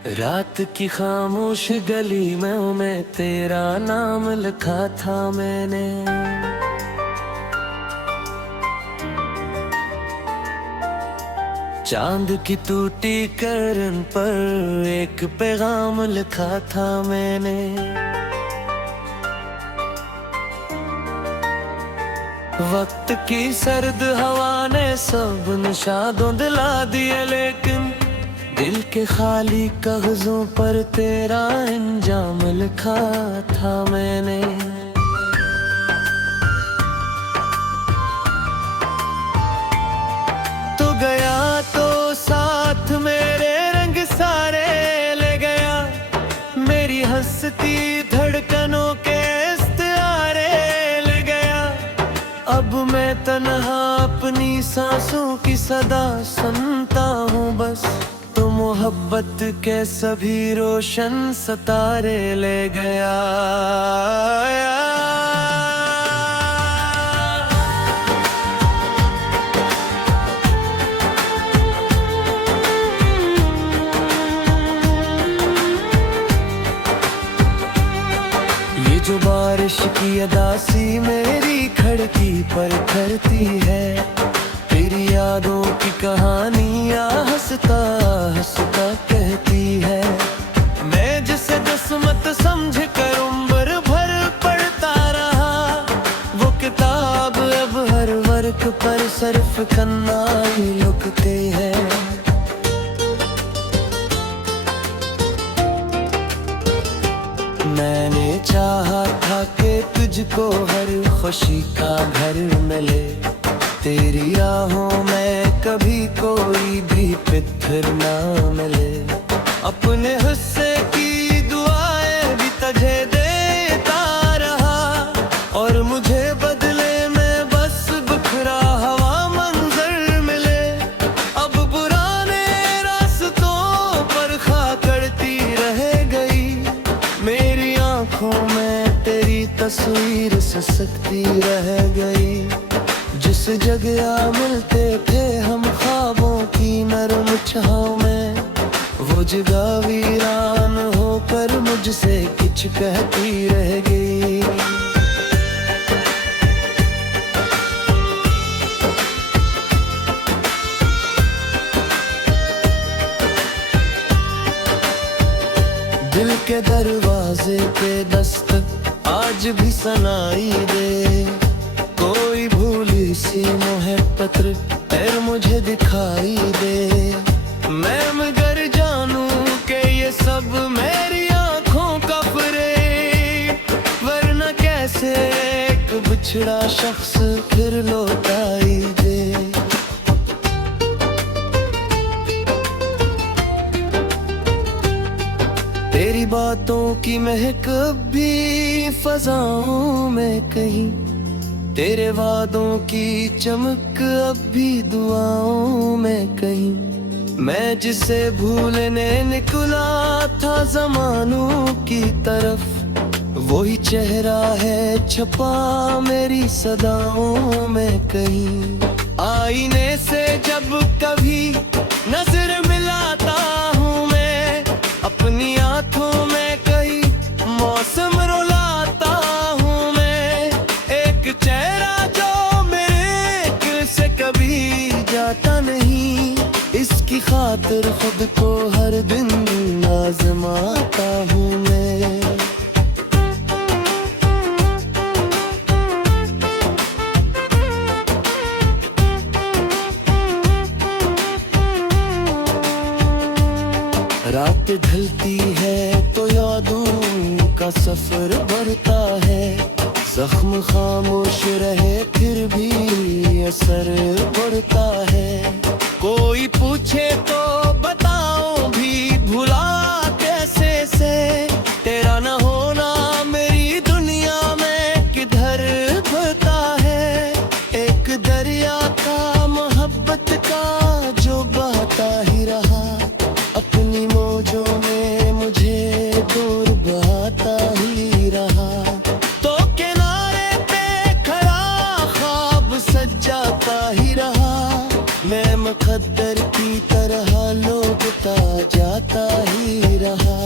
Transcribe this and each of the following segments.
रात की खामोश गली में तेरा नाम लिखा था मैंने। चांद की टूटी करन पर एक पैगाम लिखा था मैंने। वक्त की सर्द हवा ने सब नशा धुंधला दिया, लेकिन दिल के खाली कागजों पर तेरा अंजाम लिखा था मैंने। तो गया तो साथ मेरे रंग सारे ले गया, मेरी हंसती धड़कनों के इस्तारे ले गया। अब मैं तन्हा अपनी सांसों की सदा सुनता हूँ बस, तो मोहब्बत के सभी रोशन सितारे ले गया। ये जो बारिश की अदासी मेरी खिड़की पर करती है, तेरी यादों की कहानियाँ हंसता हंसता कहती है। मैं जिसे किस्मत समझ कर उम्र भर पढ़ता रहा, वो किताब अब हर वर्क पर सिर्फ कन्ना ही लिखते हैं। मैंने चाहा था कि तुझको हर खुशी का घर मिले, तेरी राहों में कभी कोई भी पत्थर ना मिले। अपने हिस्से की दुआएं भी तुझे देता रहा, और मुझे बदले में बस बिखरा हवा मंजर मिले। अब पुराने रास्तों पर खा करती रह गई, मेरी आंखों में तेरी तस्वीर ससकती रह गई। जिस जगह मिलते थे हम ख्वाबों की नरम छाँव में, वो जगह वीरान होकर मुझसे कुछ कहती रह गई। दिल के दरवाजे पे दस्तक आज भी सुनाई दे, कोई भूली सी मोहब्बत फिर मुझे दिखाई दे। मैं मगर जानूं कि ये सब मेरी आंखों का फरेब, वरना कैसे एक बिछड़ा शख्स फिर लौटाई दे। तेरी बातों की महक भी फजाओं में कहीं, तेरे वादों की चमक अब भी दुआओं में कहीं। मैं जिसे भूलने निकला था ज़मानों की तरफ, वही चेहरा है छपा मेरी सदाओं में कहीं। आईने से जब कभी नजर मिलाता हूँ मैं, अपनी आंखों में कई मौसम रुलाता हूँ मैं। एक चेहरा जो मेरे दिल से कभी जाता नहीं, इसकी खातिर खुद को हर दिन आजमाता हूँ मैं। रात ढलती है तो यादों का सफर बढ़ता है, जख्म खामोश रहे फिर भी असर बढ़ता है। कोई पूछे तो बताओ भी भुला कैसे से, तेरा न होना मेरी दुनिया में किधर बता है। एक दरिया का मोहब्बत का जो बहता ही रहा, अपनी मौजों में मुझे दूर बहाता ही रहा। तो किनारे पे खड़ा ख्वाब सजाता ही रहा, मैं मुकद्दर की तरह लोटता जाता ही रहा।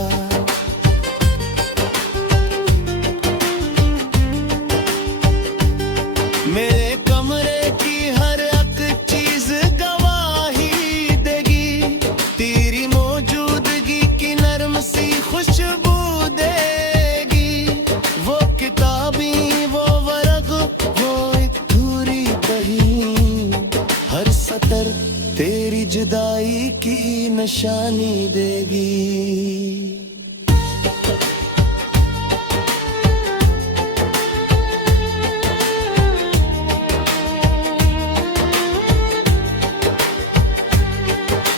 मेरे कमरे की हर एक चीज गवाही देगी, तेरी मौजूदगी की नरम सी खुशबू देगी। वो किताबी, वो वर्ग, वो एक धूरी बही, हर सतर तेरी जुदाई की निशानी देगी।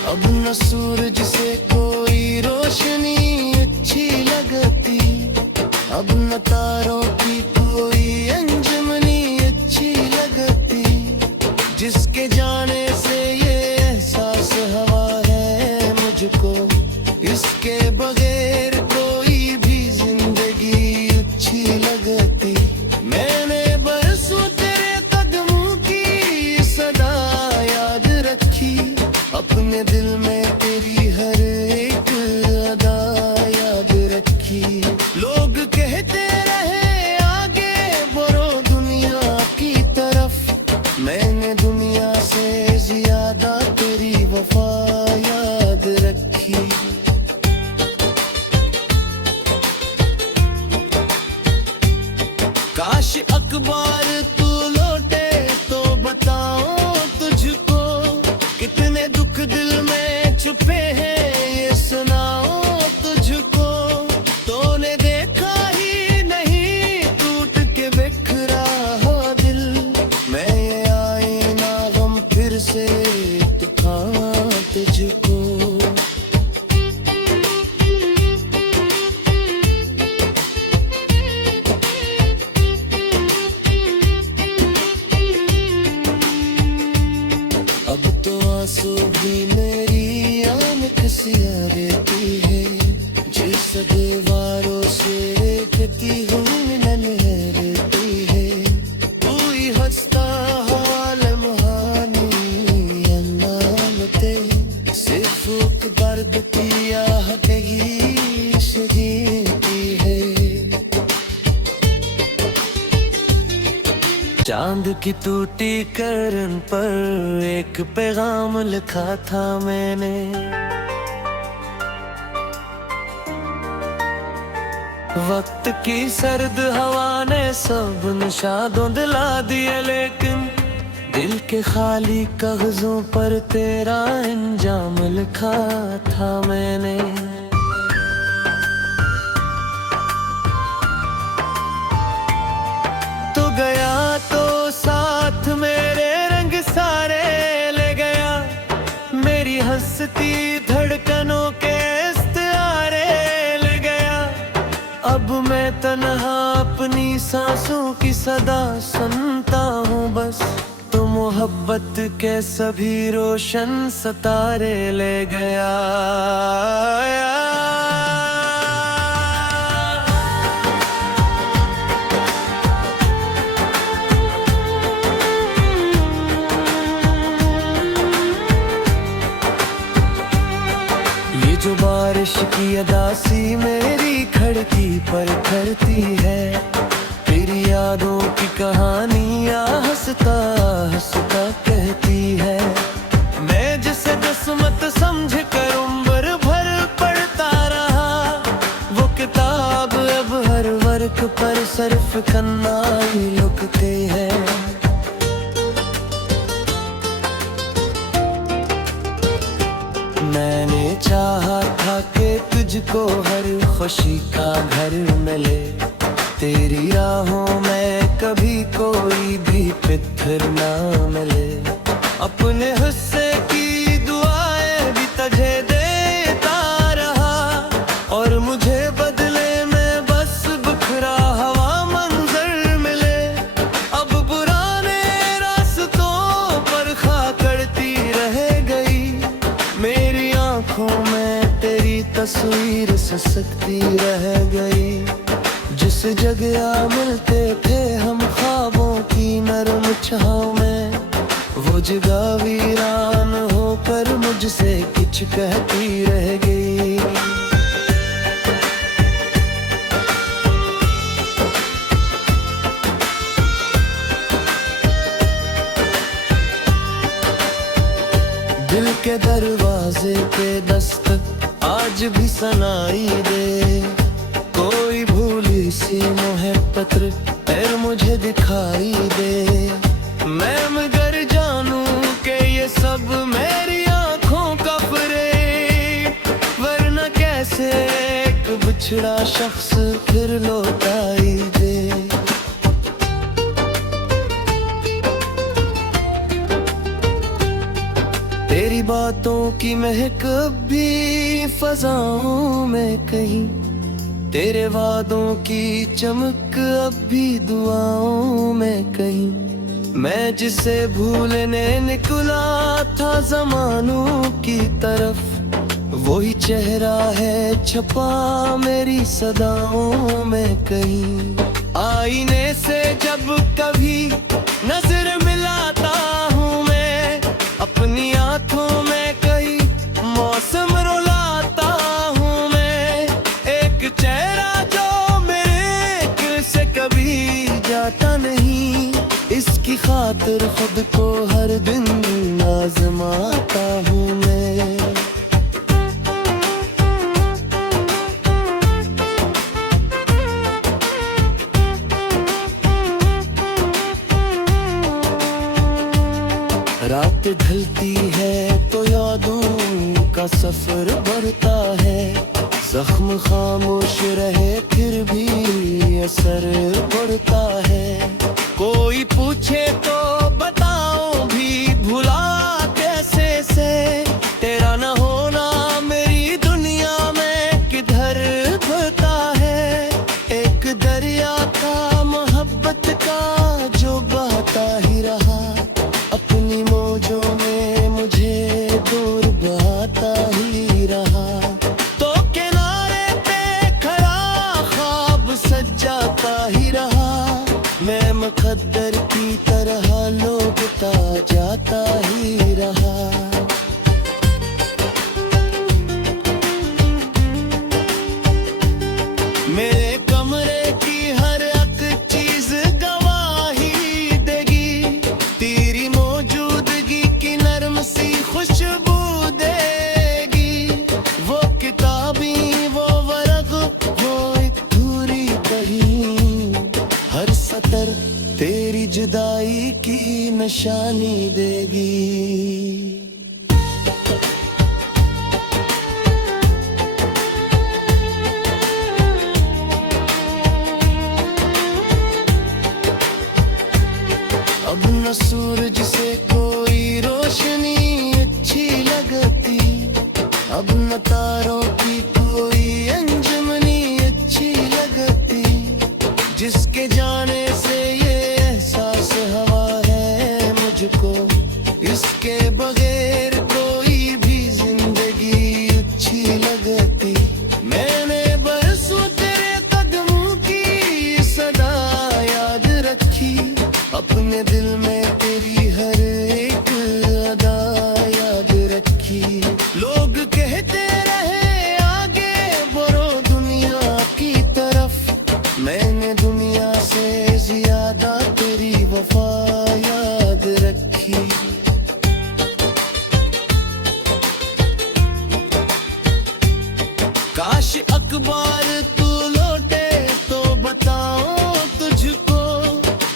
अब न सूरज से कोई रोशनी अच्छी लगती, अब न तारों की कोई अंजुमनी अच्छी लगती। जिसके जाने से ये एहसास हवा है मुझको, इसके बगैर कोई भी जिंदगी अच्छी लगती। मैंने बरसों तेरे कदमों की सदा याद रखी, अपने दिल में तेरी हर एक अदा याद रखी। लोग कहते रहे आगे बढ़ो दुनिया की तरफ, मैंने दुनिया से ज्यादा तेरी वफा याद रखी। काश अखबार तू लौटे तो बताओ तुझको, कितने दुख दिल में छुपे हैं ये सुनाओ तुझको। तूने देखा ही नहीं टूट के बिखरा हो दिल, मैं ये आईना गम फिर से दिखाऊं तुझको। अब तो आंसू भी मेरी आंख से रहती है, जिस दीवारों से देखती हूँ नन्हेरती है। कोई हंसता हाल मुहानी अनामते, सिर्फ एक दर्द की आह कहीं से जीती है। चांद की टूटी करन पर एक पैगाम लिखा था मैंने, वक्त की सर्द हवा ने सब निशादों दिला दिए, लेकिन दिल के खाली कागजों पर तेरा अंजाम लिखा था मैंने। तो गया तो साथ मेरे रंग सारे ले गया, मेरी हंसती धड़कनों के इस्तारे ले गया। अब मैं तन्हा अपनी सांसों की सदा सुनता हूँ बस, तो मोहब्बत के सभी रोशन सितारे ले गया। जो बारिश की अदासी मेरी खिड़की पर खड़ती है, तेरी यादों की कहानियाँ हंसता हंसता कहती है। मैं जिसे किस्मत समझ कर उम्र भर पढ़ता रहा, वो किताब अब हर वर्क पर सिर्फ कन्ना ही लुकते हैं। मैंने चाहा था कि तुझको हर खुशी का घर मिले, तेरी राहों में कभी कोई भी पत्थर ना मिले। अपने हिस्से की दुआएं भी तुझे देता रहा, और मुझे बदले में बस बिखरा हवा मंजर मिले। अब पुराने रास्तों पर खा करती रह गई, मेरी आंखों में तेरी तस्वीर ससकती रह गई। जिस जगह मिलते थे हम ख्वाबों की नरम छाँव में, वो वो जगह वीरान होकर मुझसे कुछ कहती रह गई। दिल के दरवाजे पे दस्तक आज भी सुनाई दे, कोई भूली सी मोहब्बत फिर मुझे दिखाई दे। मैं मगर जानूं कि ये सब मेरी आंखों का फरेब, वरना कैसे एक बिछड़ा शख्स फिर लौटाई दे। तेरी बातों की महक भी फजाओं में कहीं, तेरे वादों की चमक अब भी दुआओं में कहीं। मैं जिसे भूलने निकला था ज़मानों की तरफ, वही चेहरा है छपा मेरी सदाओं में कहीं। आईने से जब कभी नजर मिलाता हूँ मैं, अपनी आंखों में कई मौसम रुलाता हूँ मैं। एक चेहरा जो मेरे से कभी जाता नहीं, इसकी खातिर खुद को हर दिन आजमाता हूँ मैं। रात ढलती है तो यादों का सफर बढ़ता है, जख्म खामोश रहे फिर भी असर पड़ता है। कोई पूछे तो बताओ भी भुला कैसे से, तेरा न होना मेरी दुनिया में किधर बता है। एक दरिया का मोहब्बत का जो बहता ही रहा, अपनी मौजों में मुझे दूर बहाता ही रहा। तो किनारे पे खड़ा ख्वाब सजाता ही रहा, मैं मुकद्दर की तरह लोटता जाता ही रहा। मेरे कमरे की हर एक चीज गवाही देगी, तेरी मौजूदगी की नरम सी खुशबू देगी। वो किताबी वो वर्ग वो एक धूरी कहीं, हर सतर तेरी जुदाई की निशानी देगी। अब न सूरज से कोई रोशनी अच्छी लगती, अब न तारों की कोई अंजुमनी अच्छी लगती। जिसके जाने से ये एहसास हवा है मुझको, इसके बगैर कोई भी जिंदगी अच्छी लगती। मैंने बरसों तेरे कदमों की सदा याद रखी, अपने दिल में तेरी हर एक अदा याद रखी। लोग कहते रहे आगे बढ़ो दुनिया की तरफ, मैंने दुनिया से ज्यादा तेरी वफा याद रखी। काश अखबार तू लौटे तो बताओ तुझको,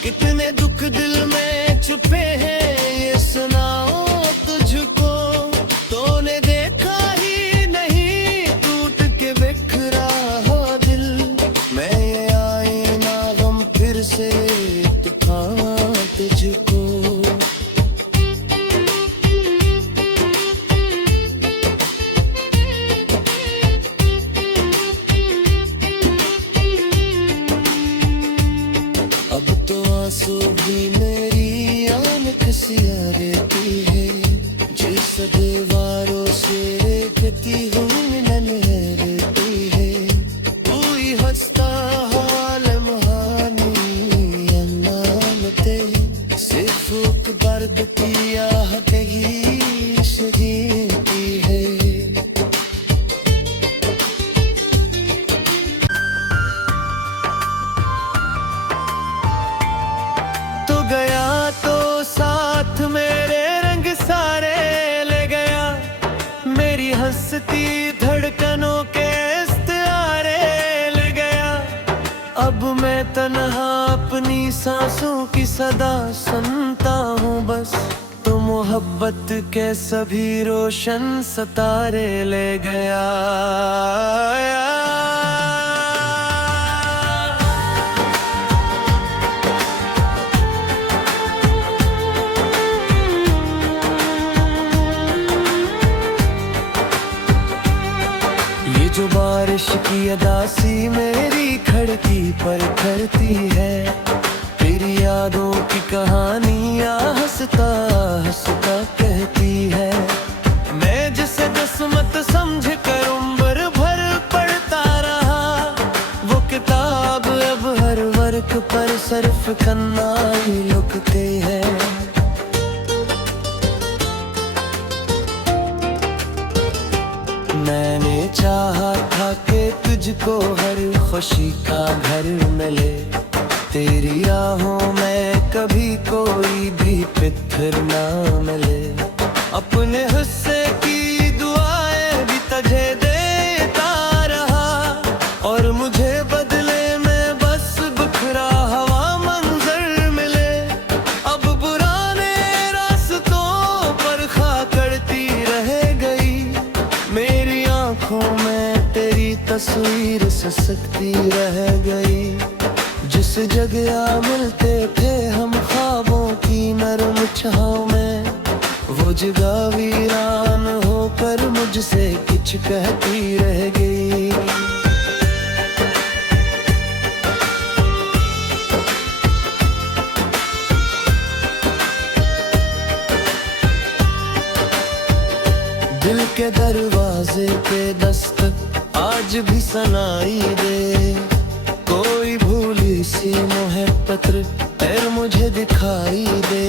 कितने दुख दिल में छुपे हैं ये सुनाओ तुझको। तूने देखा ही नहीं टूट के बिखरा हो दिल, मैं ये आईना गम फिर से दिखाऊं तुझको। हंसती धड़कनों के इस्तारे ले गया। अब मैं तन्हा अपनी सांसों की सदा सुनता हूँ बस, तो मोहब्बत के सभी रोशन सितारे ले गया। ये जो बारिश की अदासी मेरी खिड़की पर करती है, तेरी यादों की कहानियाँ हंसता हंसता कहती है। मैं जिसे किस्मत समझ कर उम्र भर पढ़ता रहा, वो किताब अब हर वर्क पर सिर्फ कन्ना ही लुकते हैं। मैंने चाहा था कि तुझको हर खुशी का घर मिले, तेरी राहों में कभी कोई भी पत्थर ना मिले। अपने हिस्से की दुआएं भी तुझे देता रहा, और मुझे बदले में बस बिखरा हवा मंजर मिले। अब पुराने रास्तों पर खा करती रह गई, मेरी आंखों में तेरी तस्वीर सिसकती रह गई। जिस जगह मिलते थे हम ख्वाबों की नरम छाँव में, वो जगह वीरान होकर मुझसे कुछ कहती रह गई। दिल के दरवाजे पे दस्तक आज भी सुनाई दे, कोई भूली सी मोहब्बत फिर मुझे दिखाई दे।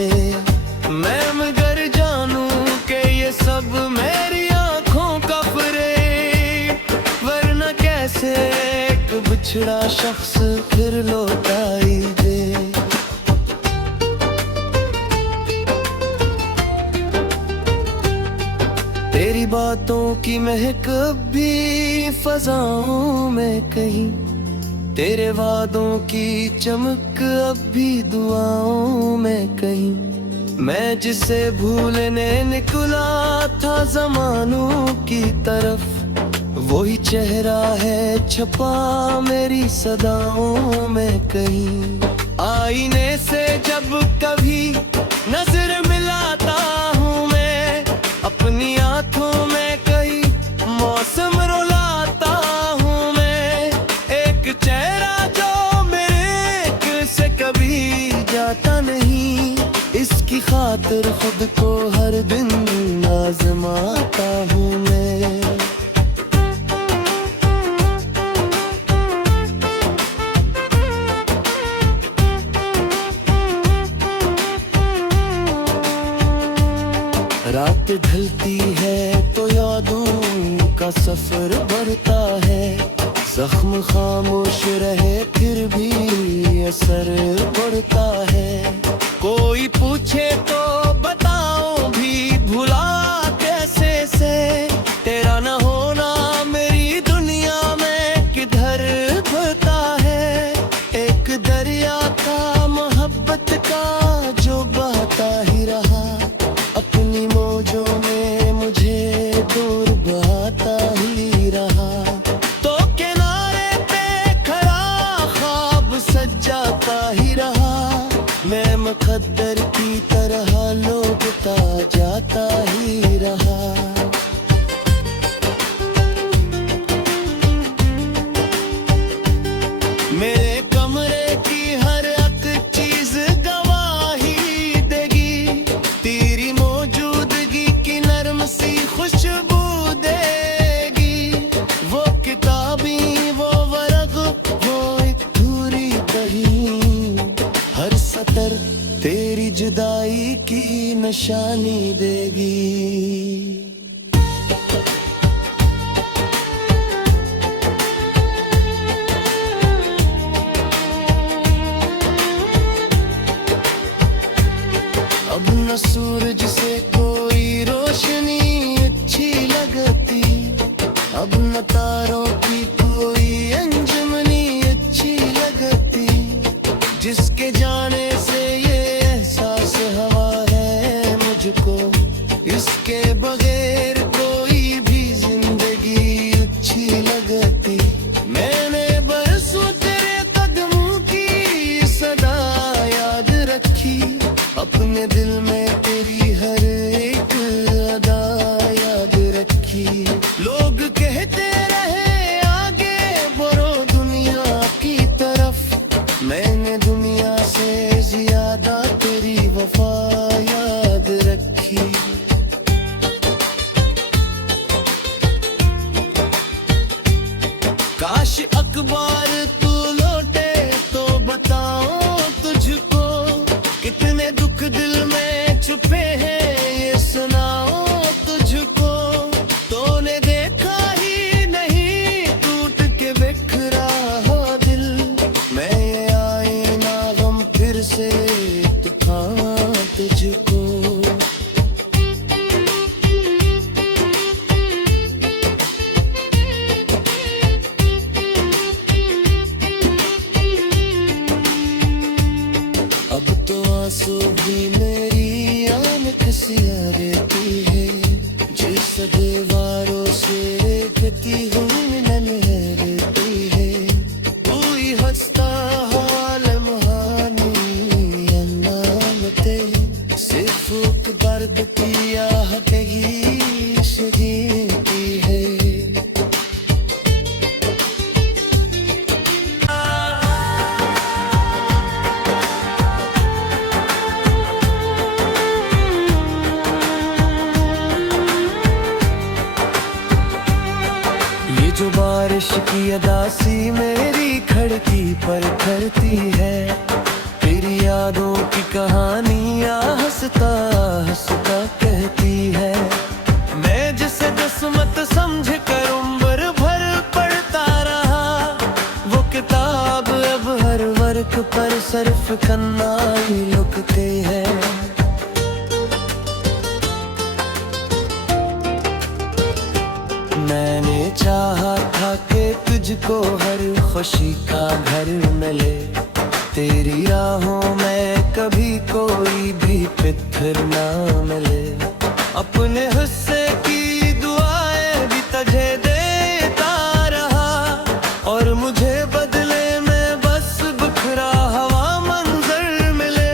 मैं मगर जानूं कि ये सब मेरी आंखों का फरेब, वरना कैसे एक बिछड़ा शख्स फिर लौटाई दे। तेरी बातों की महक भी फजाओं में कहीं, तेरे वादों की चमक अब भी दुआओं में कहीं। मैं जिसे भूलने निकला था ज़मानों की तरफ, वही चेहरा है छपा मेरी सदाओं में कहीं। आईने से जब कभी नजर मिलाता हूँ मैं, अपनी आंखों में कई मौसम रुलाता हूँ मैं। एक चेहरा जो मेरे से कभी जाता नहीं, इसकी खातिर खुद को हर दिन आजमाता हूँ मैं। रात ढलती है तो यादों का सफर बढ़ता है, जख्म खामोश रहे फिर भी असर पड़ता है। कोई पूछे तो बताओ भी भुला कैसे से, तेरा न होना मेरी दुनिया में किधर बता है। एक दरिया था मोहब्बत का जो बहता ही रहा, अपनी मौजों में मुझे दूर बहाता ही रहा। तो किनारे पे खड़ा ख्वाब सजाता ही रहा, मैं मुकद्दर की तरह लौटता जाता ही रहा। मेरे कमरे की हर एक चीज गवाही देगी, तेरी मौजूदगी की नरम सी खुशबू देगी। वो किताबी वो वर्क वो एक धूरी कहीं, हर सतर तेरी जुदाई की निशानी देगी। अब न सूरज से कोई रोशनी अच्छी लगती, अब न तारों की कोई अंजुमनी अच्छी लगती, जिसके जाने से ये एहसास हवा है मुझको, इसके बगैर कोई भी जिंदगी अच्छी लगती। मैंने बरसों तेरे कदमों की सदा याद रखी, अपने दिल में तेरी हर एक अदा याद रखी। लोग कहते रहे आगे बढ़ो दुनिया की तरफ, मैंने दुनिया से ज्यादा तेरी वफा याद रखी। काश अखबार तू लौटे तो बताओ तुझको, कितने दुख दिल में छुपे हैं ये सुनाओ तुझको। तूने देखा ही नहीं टूट के बिखरा हो दिल, मैं ये आईना गम फिर से दिखाऊं तुझको। अब तो आंसू भी मेरी आंख से रहती है, जिस दीवारों से देखती हूँ नैन रहती है। कोई हंसता हाल मुहानी अनामते, सिर्फ एक दर्द की आहट ही शदीदी है। ये जो बारिश की अदासी मेरी खिड़की पर खड़ती है, तेरी यादों की कहानियां हंसता हंसता कहती है। मैं जिसे किस्मत समझ कर उम्र भर पढ़ता रहा, वो किताब अब हर वर्क पर सिर्फ कन्ना ही लुकते हैं। मैंने चाहा था कि तुझको हर खुशी का घर मिले, तेरी राहों में कभी कोई भी पत्थर ना मिले। अपने हिस्से की दुआएं भी तुझे देता रहा, और मुझे बदले में बस बिखरा हवा मंजर मिले।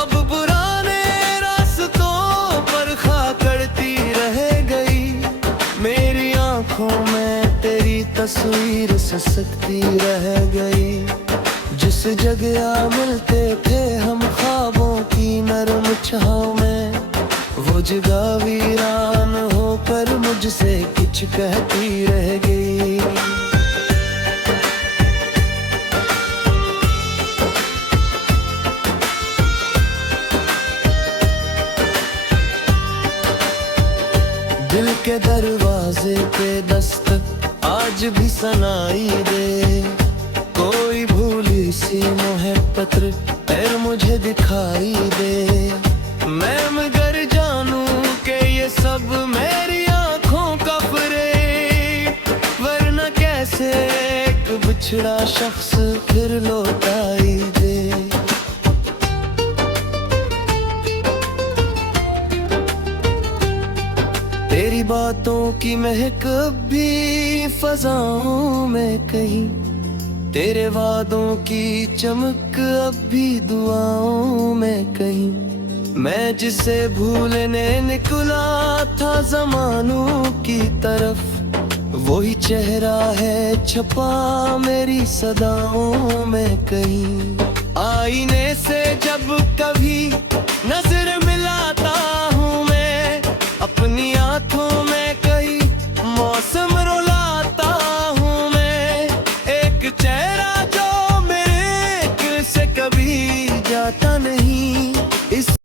अब पुराने रास्तों पर खा करती रह गई, मेरी आंखों में तेरी तस्वीर ससकती रह गई। जिस जगह मिलते थे हम ख्वाबों की नरम छाँव में, वो जगह वीरान होकर मुझसे कुछ कहती रह गई। दिल के दरवाजे पे दस्तक आज भी सुनाई दे, कोई भूली सी मोहब्बत पैर मुझे दिखाई दे। मैं मगर जानूं कि ये सब मेरी आंखों का फरेब, वरना कैसे एक बिछड़ा शख्स फिर लौटाई दे। तेरी बातों की महक भी फजाओं में कहीं, तेरे वादों की चमक अब भी दुआओं में कहीं। मैं जिसे भूलने निकला था ज़मानों की तरफ, वही चेहरा है छपा मेरी सदाओं में कहीं। आईने से जब कभी नजर मिलाता हूँ मैं, अपनी आंखों में